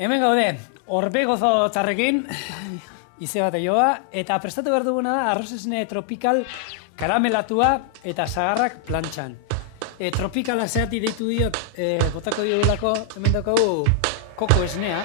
Hemen gaude, horbe gozo txarrekin, ize bate joa, eta prestatu behar duguna da arroz esne tropikal karamelatua eta sagarrak plantxan. Tropikala zeati deitu diot, botako diogulako, hemen daukagu koko esnea.